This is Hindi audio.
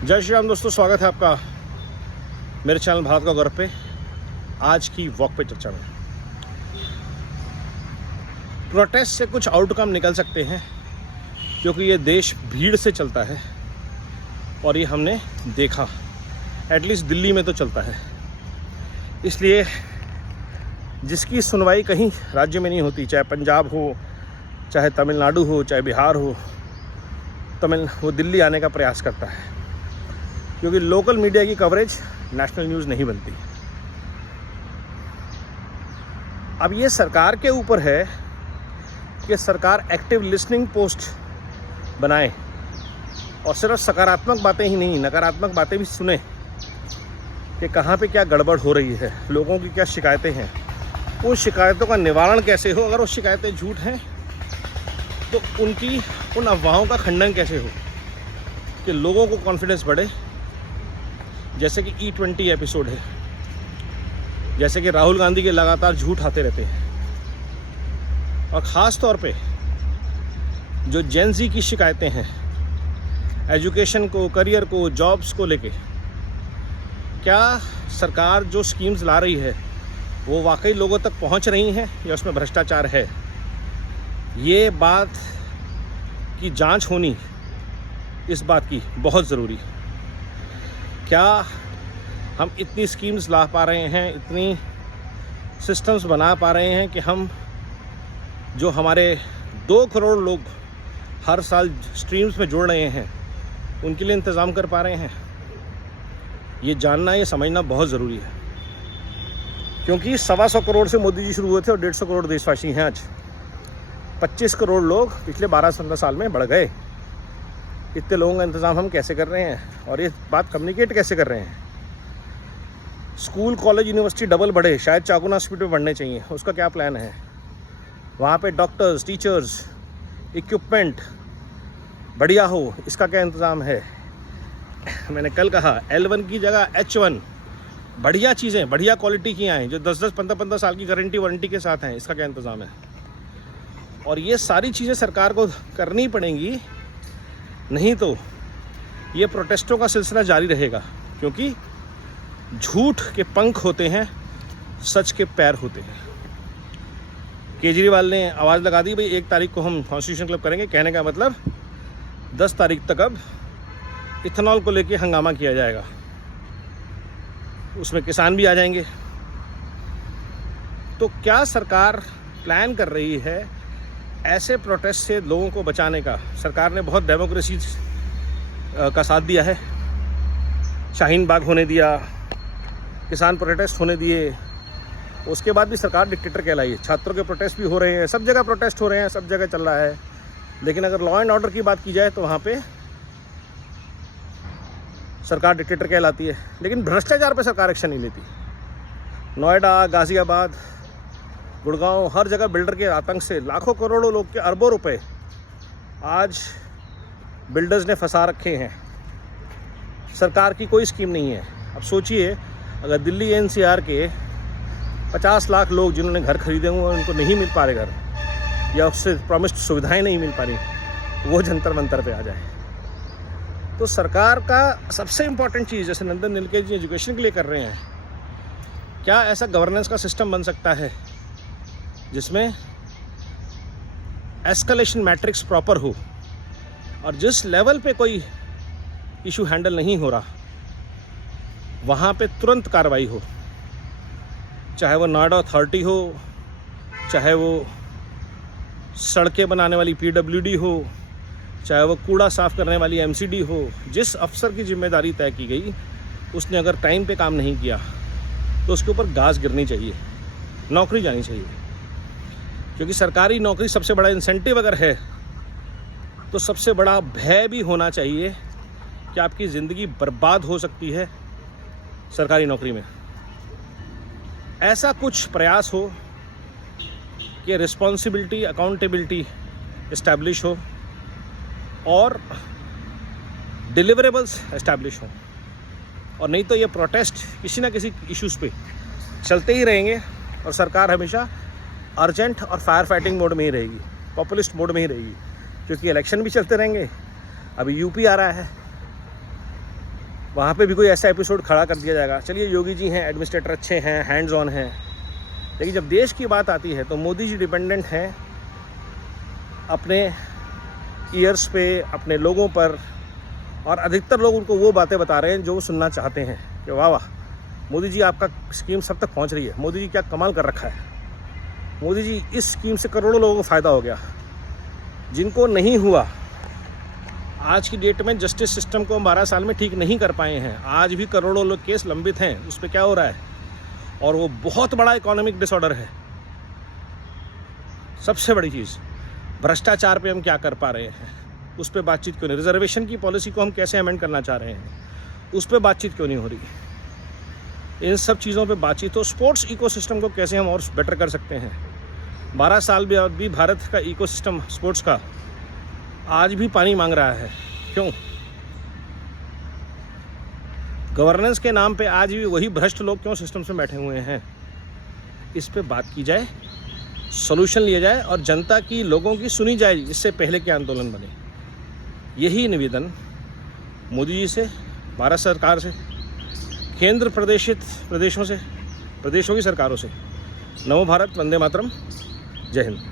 जय श्री राम दोस्तों, स्वागत है आपका मेरे चैनल भारत का गौरव पे। आज की वॉक पे चर्चा में प्रोटेस्ट से कुछ आउटकम निकल सकते हैं, क्योंकि ये देश भीड़ से चलता है और ये हमने देखा, एटलीस्ट दिल्ली में तो चलता है। इसलिए जिसकी सुनवाई कहीं राज्य में नहीं होती, चाहे पंजाब हो, चाहे तमिलनाडु हो, चाहे बिहार हो, वो दिल्ली आने का प्रयास करता है, क्योंकि लोकल मीडिया की कवरेज नेशनल न्यूज़ नहीं बनती। अब ये सरकार के ऊपर है कि सरकार एक्टिव लिसनिंग पोस्ट बनाए और सिर्फ सकारात्मक बातें ही नहीं, नकारात्मक बातें भी सुने कि कहाँ पे क्या गड़बड़ हो रही है, लोगों की क्या शिकायतें हैं, उन शिकायतों का निवारण कैसे हो, अगर वो शिकायतें झूठ हैं तो उन अफवाहों का खंडन कैसे हो कि लोगों को कॉन्फिडेंस बढ़े। जैसे कि E20 एपिसोड है, जैसे कि राहुल गांधी के लगातार झूठ आते रहते हैं, और ख़ास तौर पे जो जेन ज़ी की शिकायतें हैं एजुकेशन को, करियर को, जॉब्स को लेके, क्या सरकार जो स्कीम्स ला रही है वो वाकई लोगों तक पहुंच रही हैं या उसमें भ्रष्टाचार है। ये बात की जांच होनी इस बात की बहुत ज़रूरी। क्या हम इतनी स्कीम्स ला पा रहे हैं, इतनी सिस्टम्स बना पा रहे हैं कि हम जो हमारे 2 करोड़ लोग हर साल स्ट्रीम्स में जुड़ रहे हैं उनके लिए इंतज़ाम कर पा रहे हैं? ये जानना, ये समझना बहुत ज़रूरी है, क्योंकि 125 करोड़ से मोदी जी शुरू हुए थे और 150 करोड़ देशवासी हैं आज। 25 करोड़ लोग पिछले 12-15 साल में बढ़ गए। इतने लोगों का इंतज़ाम हम कैसे कर रहे हैं और ये बात कम्युनिकेट कैसे कर रहे हैं? स्कूल, कॉलेज, यूनिवर्सिटी डबल बढ़े, शायद चौगुना स्पीड में बढ़ने चाहिए, उसका क्या प्लान है? वहाँ पे डॉक्टर्स, टीचर्स, इक्विपमेंट बढ़िया हो, इसका क्या इंतज़ाम है? मैंने कल कहा L1 की जगह H1, बढ़िया चीज़ें, बढ़िया क्वालिटी की आएँ, जो 10-10, 15-15 साल की गारंटी वारंटी के साथ हैं, इसका क्या इंतज़ाम है? और ये सारी चीज़ें सरकार को करनी पड़ेंगी, नहीं तो ये प्रोटेस्टों का सिलसिला जारी रहेगा, क्योंकि झूठ के पंख होते हैं, सच के पैर होते हैं। केजरीवाल ने आवाज़ लगा दी, भाई 1 तारीख को हम कॉन्स्टिट्यूशन क्लब करेंगे। कहने का मतलब 10 तारीख तक अब इथेनॉल को लेके हंगामा किया जाएगा, उसमें किसान भी आ जाएंगे। तो क्या सरकार प्लान कर रही है ऐसे प्रोटेस्ट से लोगों को बचाने का? सरकार ने बहुत डेमोक्रेसी का साथ दिया है, शाहीन बाग होने दिया, किसान प्रोटेस्ट होने दिए, उसके बाद भी सरकार डिक्टेटर कहलाई है। छात्रों के प्रोटेस्ट भी हो रहे हैं, सब जगह प्रोटेस्ट हो रहे हैं, सब जगह चल रहा है। लेकिन अगर लॉ एंड ऑर्डर की बात की जाए तो वहाँ पे सरकार डिक्टेटर कहलाती है, लेकिन भ्रष्टाचार पे सरकार एक्शन नहीं लेती। नोएडा, गाज़ियाबाद, गुड़गांव, हर जगह बिल्डर के आतंक से लाखों करोड़ों लोग के अरबों रुपए आज बिल्डर्स ने फंसा रखे हैं। सरकार की कोई स्कीम नहीं है। अब सोचिए, अगर दिल्ली NCR के 50 लाख लोग जिन्होंने घर खरीदे हुए उनको नहीं मिल पा रहे घर, या उससे प्रॉमिस्ड सुविधाएं नहीं मिल पा रही, वो जंतर मंतर पे आ जाए। तो सरकार का सबसे इम्पॉर्टेंट चीज़, जैसे नंदन नीलकंठ जी एजुकेशन के लिए कर रहे हैं, क्या ऐसा गवर्नेंस का सिस्टम बन सकता है जिसमें एस्केलेशन मैट्रिक्स प्रॉपर हो, और जिस लेवल पे कोई इशू हैंडल नहीं हो रहा वहाँ पे तुरंत कार्रवाई हो, चाहे वो नोएडा अथॉरिटी हो, चाहे वो सड़कें बनाने वाली PWD हो, चाहे वो कूड़ा साफ़ करने वाली MCD हो। जिस अफसर की जिम्मेदारी तय की गई उसने अगर टाइम पे काम नहीं किया तो उसके ऊपर गाज गिरनी चाहिए, नौकरी जानी चाहिए। क्योंकि सरकारी नौकरी सबसे बड़ा इंसेंटिव अगर है तो सबसे बड़ा भय भी होना चाहिए कि आपकी ज़िंदगी बर्बाद हो सकती है सरकारी नौकरी में। ऐसा कुछ प्रयास हो कि रिस्पॉन्सिबिलिटी, अकाउंटेबिलिटी इस्टेब्लिश हो और डिलीवरेबल्स इस्टेब्लिश हो, और नहीं तो ये प्रोटेस्ट किसी ना किसी इश्यूज़ पे चलते ही रहेंगे और सरकार हमेशा अर्जेंट और फायर फाइटिंग मोड में ही रहेगी, पॉपुलिस्ट मोड में ही रहेगी, क्योंकि इलेक्शन भी चलते रहेंगे। अभी यूपी आ रहा है, वहाँ पे भी कोई ऐसा एपिसोड खड़ा कर दिया जाएगा। चलिए योगी जी हैं, एडमिनिस्ट्रेटर अच्छे हैं, हैंड्स ऑन हैं, लेकिन जब देश की बात आती है तो मोदी जी डिपेंडेंट हैं अपने ईयर्स पे, अपने लोगों पर, और अधिकतर लोग उनको वो बातें बता रहे हैं जो वो सुनना चाहते हैं कि वाह वाह मोदी जी आपका स्कीम सब तक पहुंच रही है, मोदी जी क्या कमाल कर रखा है, मोदी जी इस स्कीम से करोड़ों लोगों को फ़ायदा हो गया। जिनको नहीं हुआ, आज की डेट में जस्टिस सिस्टम को हम 12 साल में ठीक नहीं कर पाए हैं, आज भी करोड़ों लोग केस लंबित हैं, उस पर क्या हो रहा है, और वो बहुत बड़ा इकोनॉमिक डिसऑर्डर है। सबसे बड़ी चीज़ भ्रष्टाचार पे हम क्या कर पा रहे हैं, उस पर बातचीत क्यों नहीं, रिजर्वेशन की पॉलिसी को हम कैसे अमेंड करना चाह रहे हैं, उस पर बातचीत क्यों नहीं हो रही। इन सब चीज़ों पे बातचीत हो। स्पोर्ट्स इकोसिस्टम को कैसे हम और बेटर कर सकते हैं। 12 साल बाद भी भारत का इकोसिस्टम स्पोर्ट्स का आज भी पानी मांग रहा है। क्यों? गवर्नेंस के नाम पे आज भी वही भ्रष्ट लोग क्यों सिस्टम में बैठे हुए हैं। इस पे बात की जाए, सॉल्यूशन लिया जाए और जनता की, लोगों की सुनी जाए, इससे पहले के आंदोलन बने। यही निवेदन मोदी जी से, भारत सरकार से, केंद्र प्रदेशों से, प्रदेशों की सरकारों से। नमो भारत, वंदे मातरम, जय हिंद।